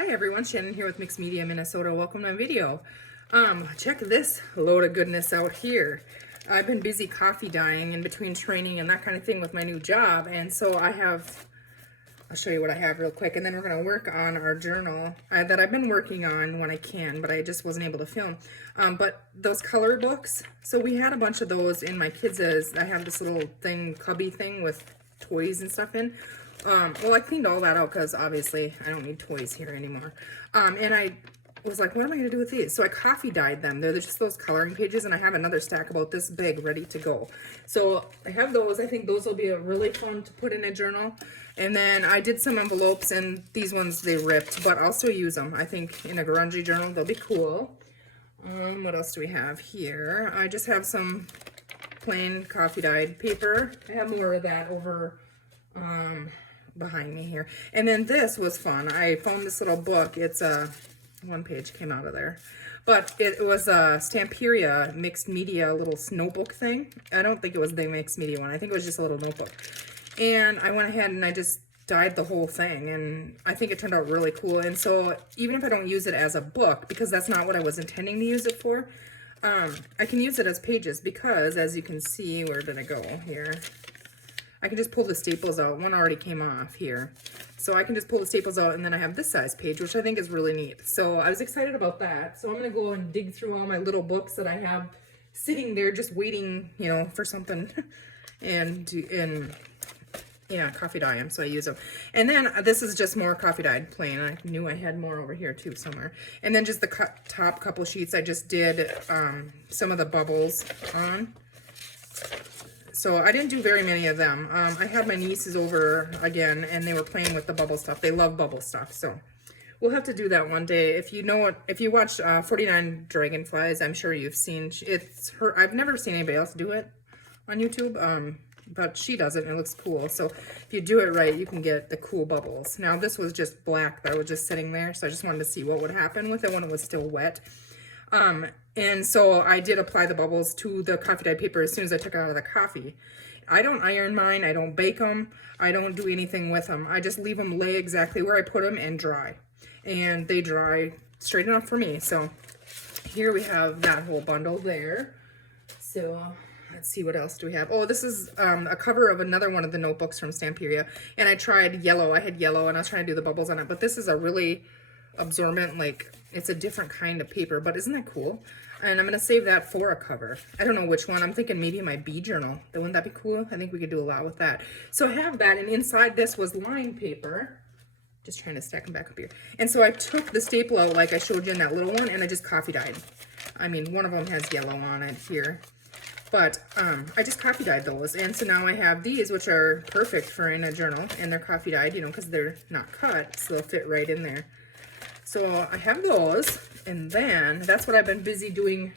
Hi everyone, Shannon here with Mixed Media Minnesota. Welcome to my video. Check this load of goodness out here. I've been busy coffee dyeing in between training and that kind of thing with my new job, and so I'll show you what I have real quick, and then we're going to work on our journal that I've been working on when I can, but I just wasn't able to film. But those color books, so we had a bunch of those in my kids' I have this little thing, cubby thing with toys and stuff in. Well, I cleaned all that out because obviously I don't need toys here anymore. And I was like, what am I going to do with these? So I coffee dyed them. They're just those coloring pages, and I have another stack about this big ready to go. So I have those. I think those will be really fun to put in a journal. And then I did some envelopes, and these ones they ripped, but I'll still use them. I think in a grungy journal they'll be cool. What else do we have here? I just have some plain coffee dyed paper. I have more of that over behind me here. And then this was fun. I found this little book. It's one page came out of there, but it was a Stamperia mixed media little notebook thing. I don't think it was the mixed media one. I think it was just a little notebook. And I went ahead and I just dyed the whole thing, and I think it turned out really cool. And so even if I don't use it as a book, because that's not what I was intending to use it for, I can use it as pages, because as you can see, where did I go here? I can just pull the staples out. One already came off here. So I can just pull the staples out, and then I have this size page, which I think is really neat. So I was excited about that. So I'm going to go and dig through all my little books that I have sitting there just waiting, you know, for something. and yeah, coffee dye them, so I use them. And then this is just more coffee dyed plain. I knew I had more over here too somewhere. And then just the top couple sheets, I just did some of the bubbles on. So I didn't do very many of them. I had my nieces over again, and they were playing with the bubble stuff. They love bubble stuff, so we'll have to do that one day. If you know what, if you watch 49 Dragonflies, I'm sure you've seen, it's her. I've never seen anybody else do it on YouTube, but she does it, and it looks cool. So if you do it right, you can get the cool bubbles. Now this was just black that was just sitting there, so I just wanted to see what would happen with it when it was still wet. And so I did apply the bubbles to the coffee dyed paper as soon as I took it out of the coffee. I don't iron mine, I don't bake them, I don't do anything with them. I just leave them lay exactly where I put them and dry. And they dry straight enough for me. So here we have that whole bundle there. So let's see, what else do we have? Oh, this is a cover of another one of the notebooks from Stamperia. And I tried yellow. I had yellow, and I was trying to do the bubbles on it. But this is a really absorbent, like, it's a different kind of paper, but isn't that cool? And I'm going to save that for a cover. I don't know which one. I'm thinking maybe my bee journal. Wouldn't that be cool? I think we could do a lot with that. So I have that, and inside this was lined paper. Just trying to stack them back up here. And so I took the staple out like I showed you in that little one, and I just coffee dyed. I mean, one of them has yellow on it here. But I just coffee dyed those. And so now I have these, which are perfect for in a journal. And they're coffee dyed, you know, because they're not cut, so they'll fit right in there. So I have those, and then that's what I've been busy doing,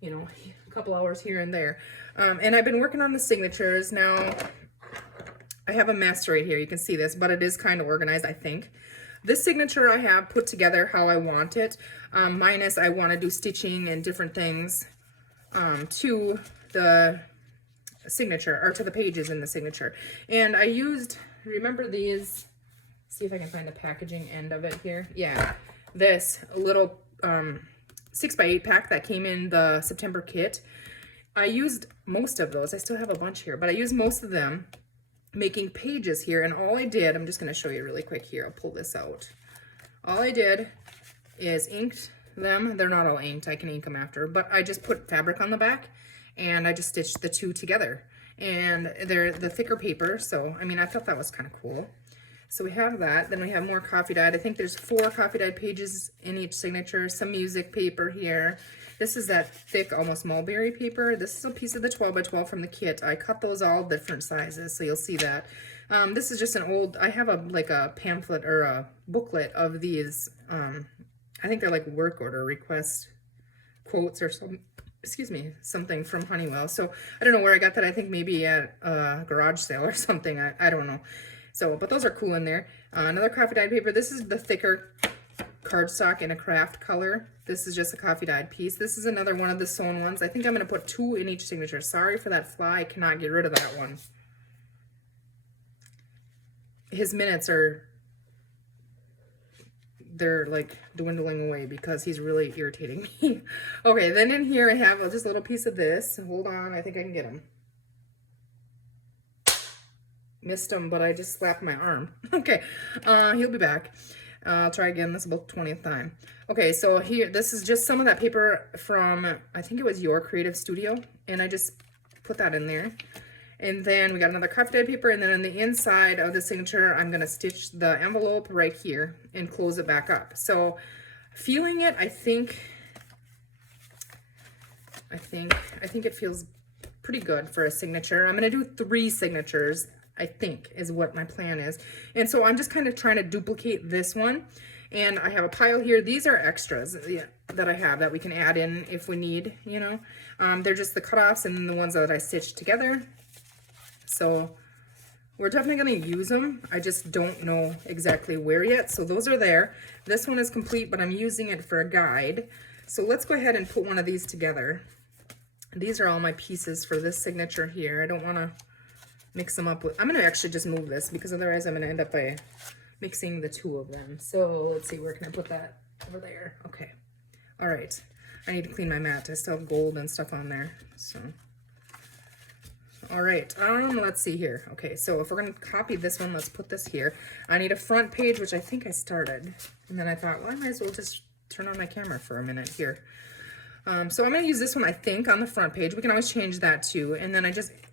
you know, a couple hours here and there. And I've been working on the signatures. Now, I have a mess right here. You can see this, but it is kind of organized, I think. This signature I have put together how I want it, minus I want to do stitching and different things to the signature, or to the pages in the signature. And I used, remember these? See if I can find the packaging end of it here. Yeah, this little 6x8 pack that came in the September kit. I used most of those. I still have a bunch here, but I used most of them making pages here. And all I did, I'm just going to show you really quick here. I'll pull this out. All I did is inked them. They're not all inked. I can ink them after, but I just put fabric on the back, and I just stitched the two together. And they're the thicker paper, so I mean, I thought that was kind of cool. So we have that. Then we have more coffee dyed. I think there's 4 coffee dyed pages in each signature. Some music paper here. This is that thick, almost mulberry paper. This is a piece of the 12x12 from the kit. I cut those all different sizes, so you'll see that. This is just an old, I have like a pamphlet or a booklet of these. I think they're like work order request quotes or some, excuse me, something from Honeywell. So I don't know where I got that. I think maybe at a garage sale or something. I don't know. So, but those are cool in there. Another coffee dyed paper. This is the thicker cardstock in a craft color. This is just a coffee dyed piece. This is another one of the sewn ones. I think I'm going to put 2 in each signature. Sorry for that fly. I cannot get rid of that one. His minutes are they're like dwindling away because he's really irritating me. Okay, then in here I have just a little piece of this. Hold on, I think I can get him. Missed him, but I just slapped my arm. Okay, he'll be back. I'll try again. This is about the 20th time. Okay, so here, this is just some of that paper from, I think it was Your Creative Studio, and I just put that in there. And then we got another coffee dyed paper, and then on the inside of the signature, I'm gonna stitch the envelope right here and close it back up. So, feeling it, I think it feels pretty good for a signature. I'm gonna do 3 signatures, I think, is what my plan is. And so I'm just kind of trying to duplicate this one. And I have a pile here. These are extras that I have that we can add in if we need, you know. They're just the cutoffs and the ones that I stitched together. So we're definitely going to use them. I just don't know exactly where yet. So those are there. This one is complete, but I'm using it for a guide. So let's go ahead and put one of these together. These are all my pieces for this signature here. I don't want to mix them up with, I'm going to actually just move this because otherwise I'm going to end up by mixing the 2 of them. So let's see, where can I put that? Over there. Okay. All right. I need to clean my mat. I still have gold and stuff on there. So, all right. Let's see here. Okay, so if we're going to copy this one, let's put this here. I need a front page, which I think I started. And then I thought, well, I might as well just turn on my camera for a minute here. So I'm going to use this one, I think, on the front page. We can always change that too. And then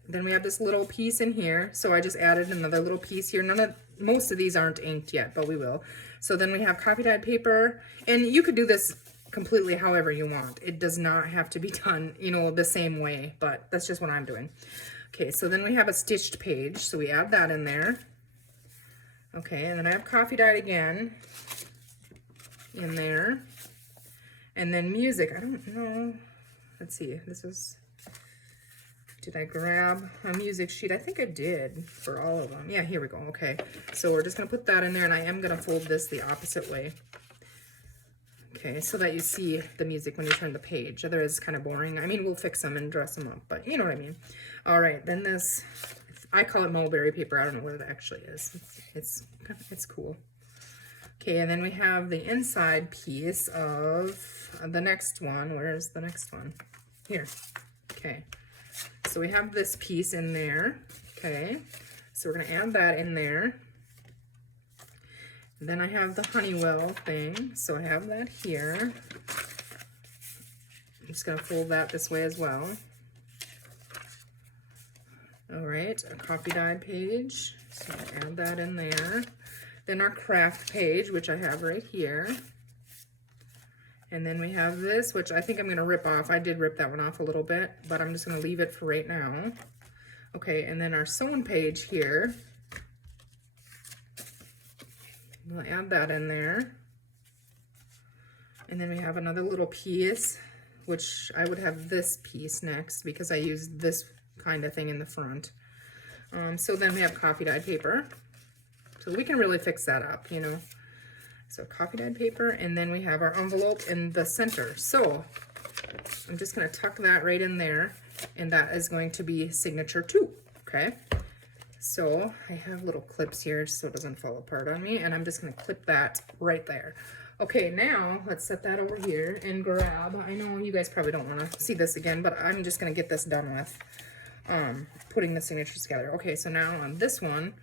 then we have this little piece in here. So I just added another little piece here. Most of these aren't inked yet, but we will. So then we have coffee dyed paper. And you could do this completely however you want. It does not have to be done, you know, the same way, but that's just what I'm doing. Okay, so then we have a stitched page. So we add that in there. Okay, and then I have coffee dyed again in there. And then music, I don't know. Let's see, did I grab a music sheet? I think I did for all of them. Yeah, here we go. Okay, so we're just gonna put that in there, and I am gonna fold this the opposite way. Okay, so that you see the music when you turn the page. Otherwise, it's kind of boring. I mean, we'll fix them and dress them up, but you know what I mean. All right, then this, I call it mulberry paper. I don't know what it actually is. It's cool. Okay, and then we have the inside piece of the next one. Where is the next one? Here. Okay, so we have this piece in there. Okay, so we're going to add that in there. And then I have the Honeywell thing, so I have that here. I'm just going to fold that this way as well. All right, a coffee dyed page, so I add that in there. Then our craft page, which I have right here. And then we have this, which I think I'm going to rip off. I did rip that one off a little bit, but I'm just going to leave it for right now. Okay, and then our sewn page here. We'll add that in there. And then we have another little piece, which I would have this piece next because I used this kind of thing in the front. So then we have coffee dyed paper. So we can really fix that up, you know. So coffee dyed paper, and then we have our envelope in the center. So I'm just going to tuck that right in there, and that is going to be signature 2, okay? So I have little clips here so it doesn't fall apart on me, and I'm just going to clip that right there. Okay, now let's set that over here and grab, I know you guys probably don't want to see this again, but I'm just going to get this done with putting the signatures together. Okay, so now on this one,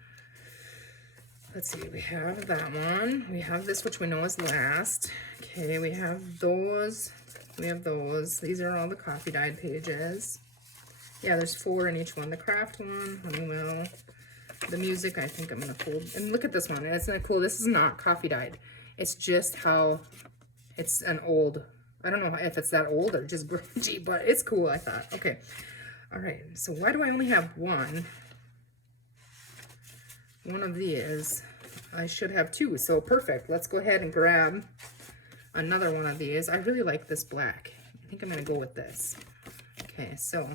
let's see, we have that one. We have this, which we know is last. Okay, we have those. We have those. These are all the coffee dyed pages. Yeah, there's 4 in each one. The craft one, Honeywell. The music, I think I'm going to fold. And look at this one. Isn't it cool? This is not coffee dyed. It's just how it's an old, I don't know if it's that old or just grungy, but it's cool, I thought. Okay. All right. So why do I only have one? One of these. I should have 2, so perfect. Let's go ahead and grab another one of these. I really like this black. I think I'm going to go with this. Okay, so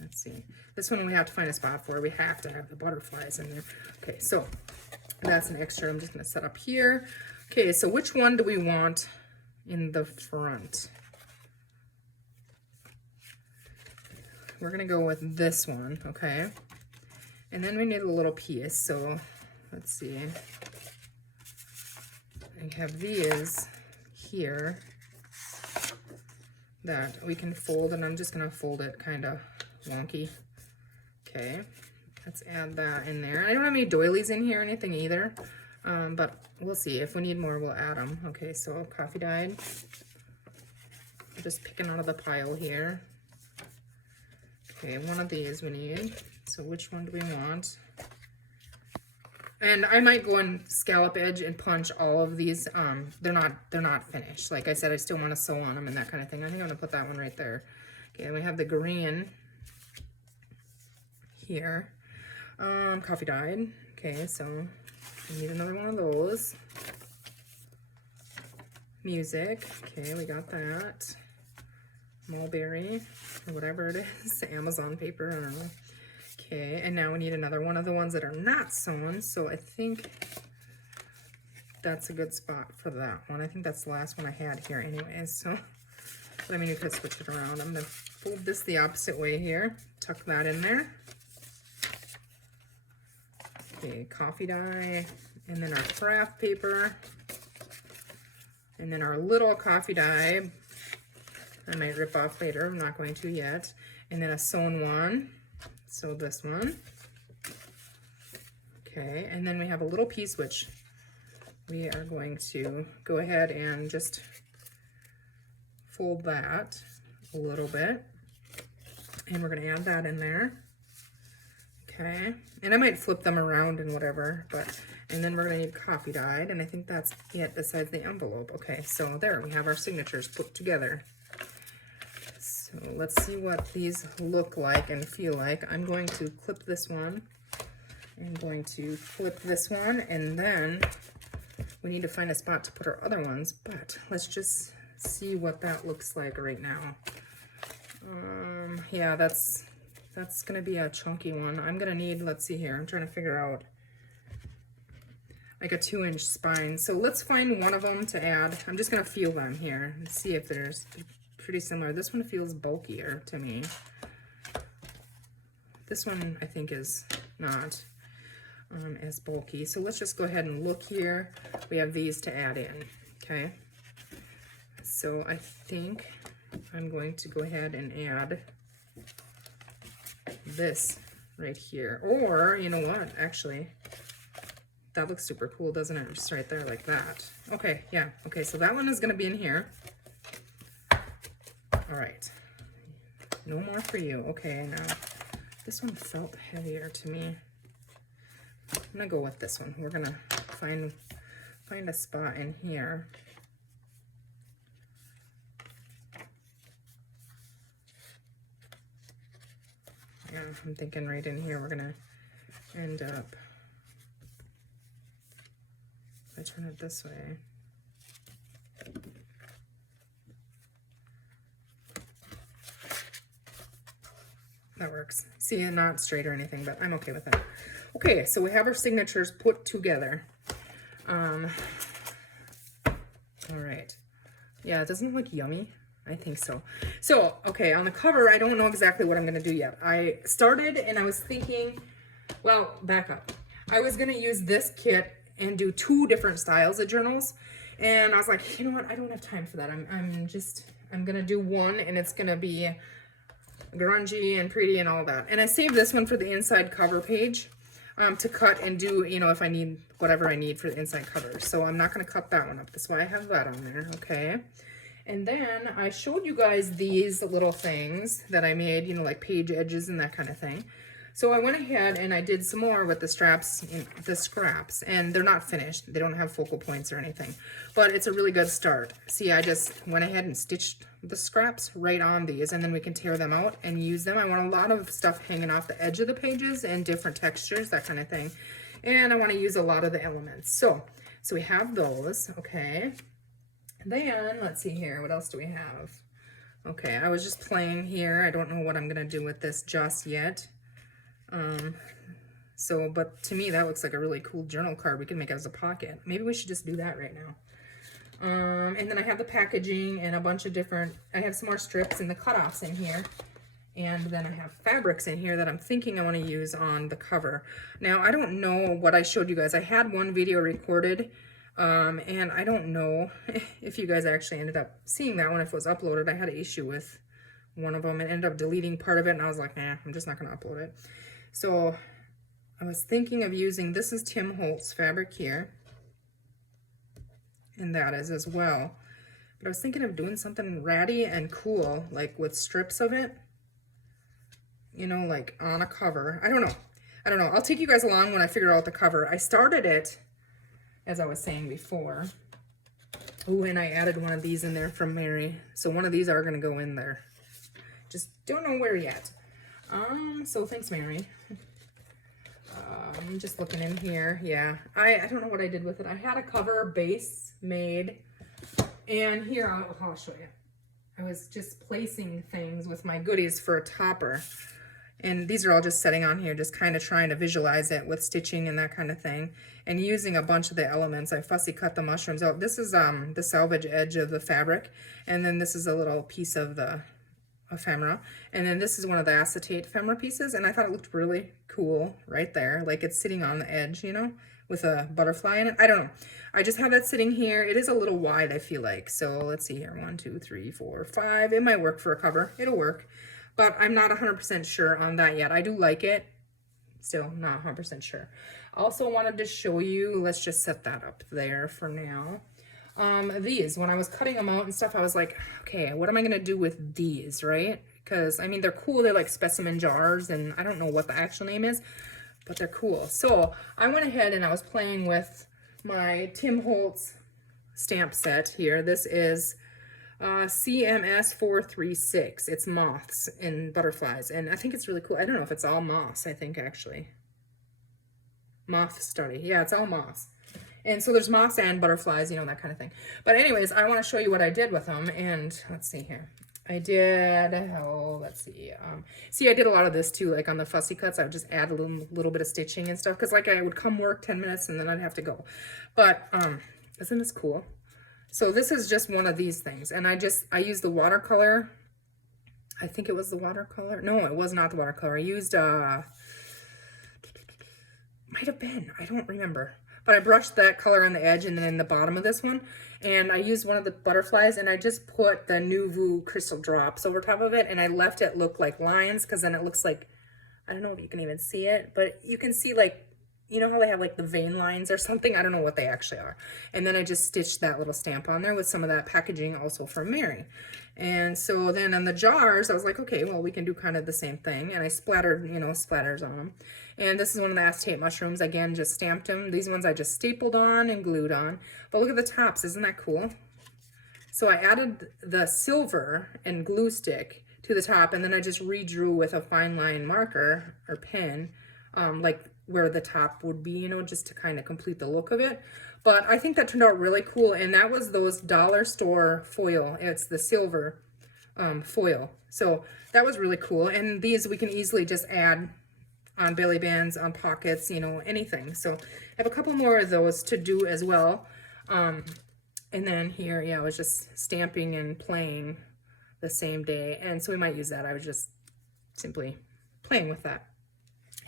let's see. This one we have to find a spot for. We have to have the butterflies in there. Okay, so that's an extra. I'm just going to set up here. Okay, so which one do we want in the front? We're going to go with this one, okay? And then we need a little piece, so let's see. I have these here that we can fold, and I'm just gonna fold it kind of wonky. Okay, let's add that in there. I don't have any doilies in here or anything either, but we'll see. If we need more, we'll add them. Okay, so coffee dyed. I'm just picking out of the pile here. Okay, one of these we need. So which one do we want? And I might go and scallop edge and punch all of these. They're not finished. Like I said, I still want to sew on them and that kind of thing. I think I'm gonna put that one right there. Okay, and we have the green here. Coffee dyed. Okay, so we need another one of those. Music. Okay, we got that. Mulberry, or whatever it is. Amazon paper, I don't know. Okay, and now we need another one of the ones that are not sewn, so I think that's a good spot for that one. I think that's the last one I had here anyways, so let me just switch it around. I'm going to fold this the opposite way here, tuck that in there. Okay, coffee dye, and then our craft paper, and then our little coffee dye. I might rip off later, I'm not going to yet. And then a sewn one. So this one. Okay, and then we have a little piece which we are going to go ahead and just fold that a little bit. And we're going to add that in there. Okay, and I might flip them around and whatever, and then we're going to need coffee dyed, and I think that's it besides the envelope. Okay, so there we have our signatures put together. So let's see what these look like and feel like. I'm going to clip this one. I'm going to flip this one, and then we need to find a spot to put our other ones, but let's just see what that looks like right now. Yeah, that's gonna be a chunky one. I'm gonna need, let's see here, I'm trying to figure out like a 2-inch spine. So let's find one of them to add. I'm just gonna feel them here and see if there's pretty similar. This one feels bulkier to me. This one I think is not as bulky. So let's just go ahead and look here. We have these to add in, okay? So I think I'm going to go ahead and add this right here. Or, you know what, actually, that looks super cool, doesn't it? Just right there like that. Okay, yeah, okay, so that one is gonna be in here. All right, no more for you. Okay, now this one felt heavier to me. I'm gonna go with this one. We're gonna find a spot in here. Yeah, I'm thinking right in here we're gonna end up, if I turn it this way. That works. See, not straight or anything, but I'm okay with that. Okay, so we have our signatures put together. All right. Yeah, it doesn't look yummy. I think so. So, okay, on the cover, I don't know exactly what I'm going to do yet. I started and I was thinking, well, back up. I was going to use this kit and do 2 different styles of journals. And I was like, you know what? I don't have time for that. I'm going to do one, and it's going to be grungy and pretty and all that. And I saved this one for the inside cover page to cut and do, you know, if I need whatever I need for the inside cover. So I'm not going to cut that one up. That's why I have that on there. Okay. And then I showed you guys these little things that I made, you know, like page edges and that kind of thing. So I went ahead and I did some more with the straps, the scraps, and they're not finished. They don't have focal points or anything, but it's a really good start. See, I just went ahead and stitched the scraps right on these, and then we can tear them out and use them. I want a lot of stuff hanging off the edge of the pages and different textures, that kind of thing. And I want to use a lot of the elements. So we have those, okay. Then, let's see here, what else do we have? Okay, I was just playing here. I don't know what I'm gonna do with this just yet. But to me, that looks like a really cool journal card we can make as a pocket. Maybe we should just do that right now. And then I have the packaging and a bunch of different, I have some more strips and the cutoffs in here. And then I have fabrics in here that I'm thinking I want to use on the cover. Now, I don't know what I showed you guys. I had one video recorded And I don't know if you guys actually ended up seeing that one, if it was uploaded. I had an issue with one of them and ended up deleting part of it, and I was like, nah, I'm just not going to upload it. So I was thinking of using, this is Tim Holtz fabric here, and that is as well. But I was thinking of doing something ratty and cool, like with strips of it, you know, like on a cover. I don't know. I'll take you guys along when I figure out the cover. I started it, as I was saying before. Oh, and I added one of these in there from Mary. So one of these are going to go in there. Just don't know where yet. So thanks, Mary. I'm just looking in here. Yeah, I don't know what I did with it. I had a cover base made, and here, I'll show you. I was just placing things with my goodies for a topper. And these are all just setting on here, just kind of trying to visualize it with stitching and that kind of thing. And using a bunch of the elements. I fussy cut the mushrooms out. This is the selvage edge of the fabric. And then this is a little piece of the ephemera. And then this is one of the acetate ephemera pieces. And I thought it looked really cool right there. Like it's sitting on the edge, you know, with a butterfly in it. I don't know. I just have that sitting here. It is a little wide, I feel like. So let's see here. 1, 2, 3, 4, 5. It might work for a cover. It'll work. But I'm not 100% sure on that yet. I do like it. Still not 100% sure. Also wanted to show you, let's just set that up there for now. These, when I was cutting them out and stuff, I was like, okay, what am I going to do with these, right? Because, I mean, they're cool. They're like specimen jars, and I don't know what the actual name is, but they're cool. So I went ahead and I was playing with my Tim Holtz stamp set here. This is CMS 436. It's moths and butterflies, and I think it's really cool. I don't know if it's all moths. I think actually moth study. Yeah, it's all moths. And so there's moths and butterflies, you know, that kind of thing. But anyways, I want to show you what I did with them. And let's see here. I did, let's see. See, I did a lot of this too, like on the fussy cuts. I would just add a little bit of stitching and stuff, because like I would come work 10 minutes and then I'd have to go. But isn't this cool? So this is just one of these things, and I used the watercolor. I think it was the watercolor. No, it was not the watercolor. I used, might have been, I don't remember. But I brushed that color on the edge and then in the bottom of this one. And I used one of the butterflies, and I just put the Nuvu crystal drops over top of it, and I left it look like lines, because then it looks like, I don't know if you can even see it, but you can see like, you know how they have like the vein lines or something? I don't know what they actually are. And then I just stitched that little stamp on there with some of that packaging also from Mary. And so then on the jars, I was like, okay, well, we can do kind of the same thing. And I splattered, you know, splatters on them. And this is one of the acetate mushrooms. Again, just stamped them. These ones I just stapled on and glued on. But look at the tops. Isn't that cool? So I added the silver and glue stick to the top, and then I just redrew with a fine line marker or pen, like where the top would be, you know, just to kind of complete the look of it. But I think that turned out really cool, and that was those dollar store foil. It's the silver foil. So that was really cool, and these we can easily just add on belly bands, on pockets, you know, anything. So I have a couple more of those to do as well. And then here, yeah, I was just stamping and playing the same day, and so we might use that. I was just simply playing with that.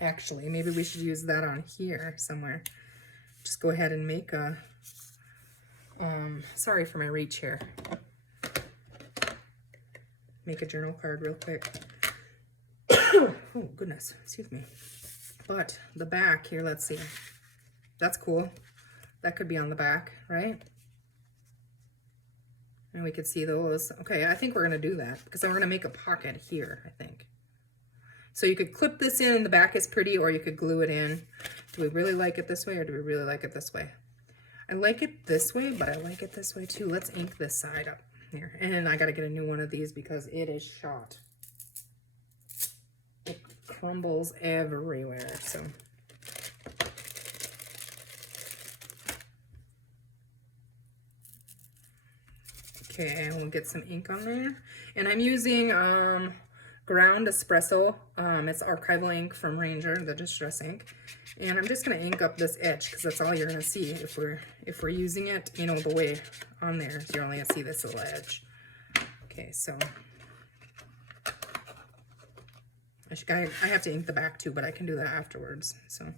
Actually, maybe we should use that on here somewhere. Just go ahead and make a, sorry for my reach here. Make a journal card real quick. Oh, goodness, excuse me. But the back here, let's see. That's cool. That could be on the back, right? And we could see those. Okay, I think we're gonna do that, because then we're gonna make a pocket here, I think. So you could clip this in, the back is pretty, or you could glue it in. Do we really like it this way, or do we really like it this way? I like it this way, but I like it this way too. Let's ink this side up here. And I gotta get a new one of these because it is shot. It crumbles everywhere, so. Okay, and we'll get some ink on there. And I'm using ground espresso. It's archival ink from Ranger, the distress ink. And I'm just gonna ink up this edge, because that's all you're gonna see if we're using it, you know, the way on there. You're only gonna see this little edge. Okay, so I have to ink the back too, but I can do that afterwards. So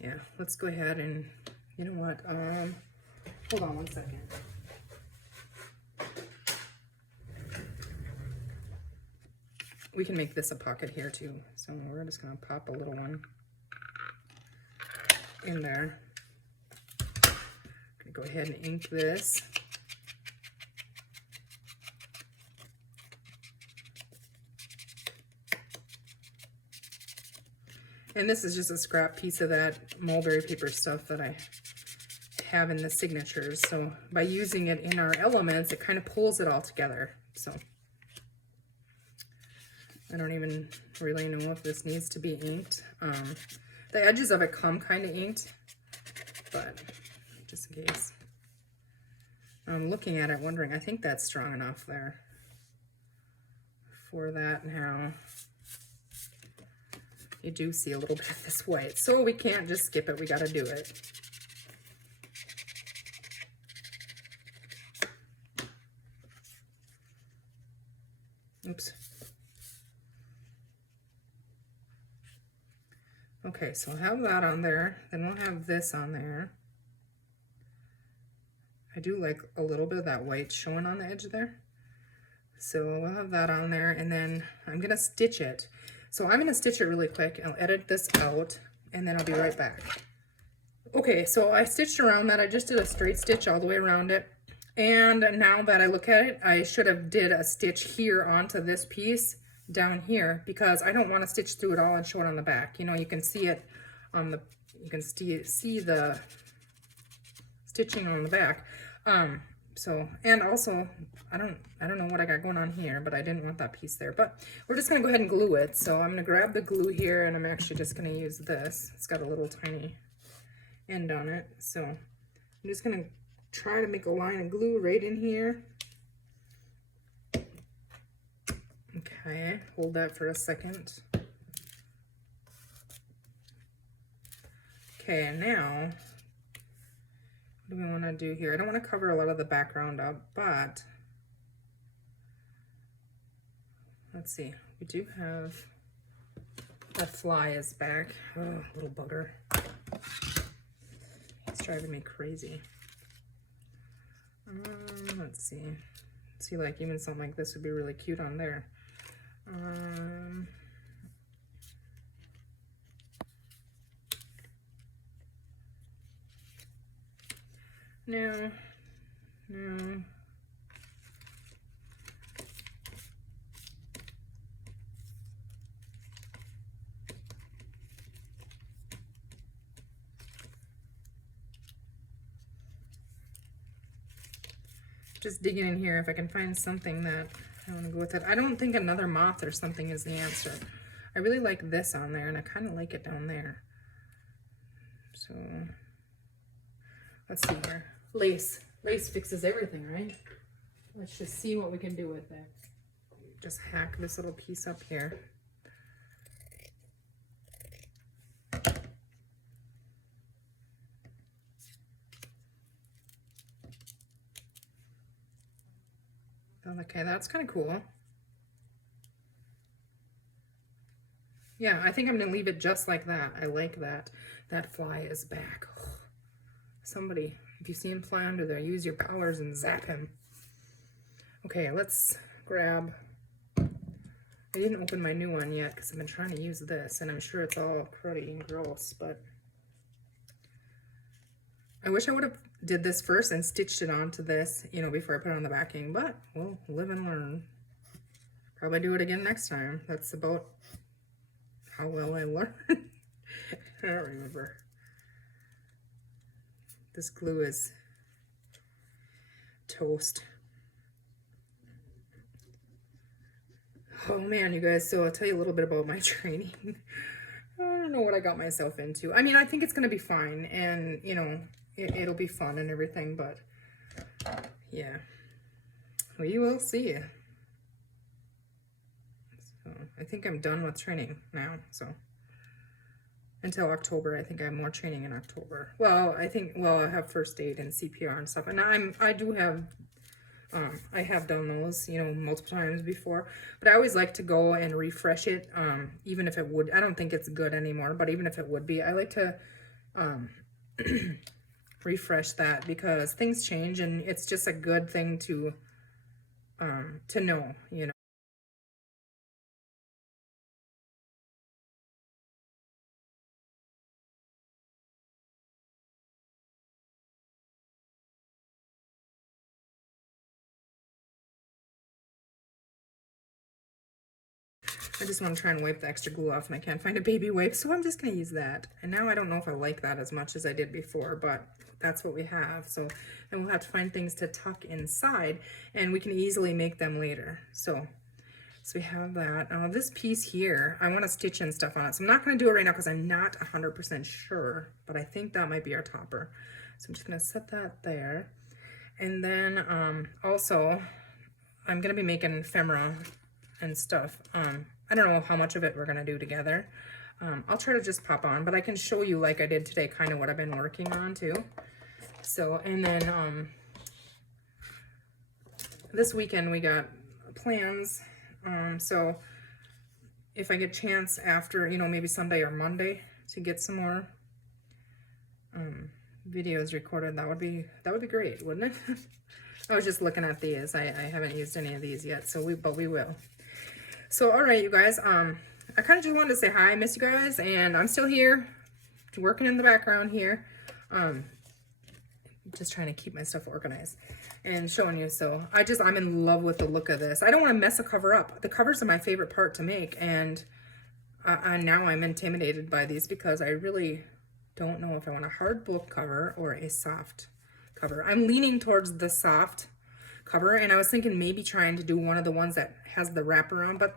Yeah, let's go ahead and, you know what, hold on 1 second. We can make this a pocket here too. So we're just gonna pop a little one in there. Gonna go ahead and ink this. And this is just a scrap piece of that mulberry paper stuff that I have in the signatures. So by using it in our elements, it kind of pulls it all together. So I don't even really know if this needs to be inked. The edges of it come kind of inked, but just in case. I'm looking at it wondering, I think that's strong enough there for that now. You do see a little bit of this white, so we can't just skip it, we gotta do it. Oops. Okay, so I'll have that on there, then we'll have this on there. I do like a little bit of that white showing on the edge there. So we'll have that on there, and then I'm gonna stitch it. So I'm gonna stitch it really quick. I'll edit this out, and then I'll be right back. Okay, so I stitched around that. I just did a straight stitch all the way around it. And now that I look at it, I should have did a stitch here onto this piece down here, because I don't want to stitch through it all and show it on the back. You know, you can see it on the, you can see the stitching on the back. So, and also, I don't know what I got going on here, but I didn't want that piece there. But we're just gonna go ahead and glue it. So I'm gonna grab the glue here, and I'm actually just gonna use this. It's got a little tiny end on it. So I'm just gonna try to make a line of glue right in here. Okay, hold that for a second. Okay, and now, what do we want to do here? I don't want to cover a lot of the background up, but let's see. We do have, that fly is back. Oh, little bugger. It's driving me crazy. Let's see. See, like even something like this would be really cute on there. No. Just digging in here if I can find something that I want to go with it. I don't think another moth or something is the answer. I really like this on there, and I kind of like it down there. So let's see here. Lace fixes everything, right? Let's just see what we can do with it. Just hack this little piece up here. Okay, that's kind of cool. Yeah, I think I'm gonna leave it just like that. I like that. That fly is back. Oh, somebody, if you see him fly under there, use your powers and zap him. Okay, let's grab, I didn't open my new one yet because I've been trying to use this, and I'm sure it's all cruddy and gross, but I wish I would have did this first and stitched it onto this, you know, before I put it on the backing, but we'll live and learn. Probably do it again next time. That's about how well I learned. I don't remember. This glue is toast. Oh man, you guys, so I'll tell you a little bit about my training. I don't know what I got myself into. I mean, I think it's going to be fine, and, you know, it'll be fun and everything, but yeah, we will see. So I think I'm done with training now, so until October. I think I have more training in October. Well, I think, well, I have first aid and CPR and stuff, and I do have, I have done those, you know, multiple times before, but I always like to go and refresh it, even if it would, I don't think it's good anymore, but even if it would be, I like to refresh that, because things change and it's just a good thing to know, you know. I just want to try and wipe the extra glue off and I can't find a baby wipe, so I'm just going to use that. And now I don't know if I like that as much as I did before, but that's what we have. So then we'll have to find things to tuck inside and we can easily make them later. So we have that. This piece here, I want to stitch in stuff on it. So I'm not going to do it right now because I'm not 100% sure, but I think that might be our topper. So I'm just going to set that there. And then also, I'm going to be making ephemera and stuff. I don't know how much of it we're going to do together. I'll try to just pop on, but I can show you like I did today kind of what I've been working on too. So, and then this weekend we got plans. So if I get a chance after, you know, maybe Sunday or Monday to get some more videos recorded, that would be great, wouldn't it? I was just looking at these. I haven't used any of these yet, so but we will. So all right, you guys, I kind of just wanted to say hi, I miss you guys, and I'm still here working in the background here, just trying to keep my stuff organized and showing you. So I'm in love with the look of this. I don't want to mess a cover up. The covers are my favorite part to make, and now I'm intimidated by these because I really don't know if I want a hard book cover or a soft cover. I'm leaning towards the soft cover, and I was thinking maybe trying to do one of the ones that has the wraparound, but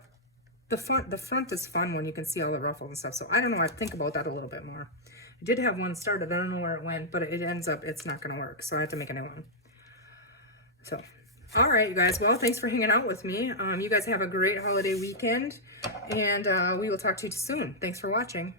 the front is fun when you can see all the ruffles and stuff. So I don't know, I think about that a little bit more. I did have one started, I don't know where it went, but it ends up it's not going to work, so I have to make a new one. So all right, you guys, well, thanks for hanging out with me. You guys have a great holiday weekend, and we will talk to you soon. Thanks for watching.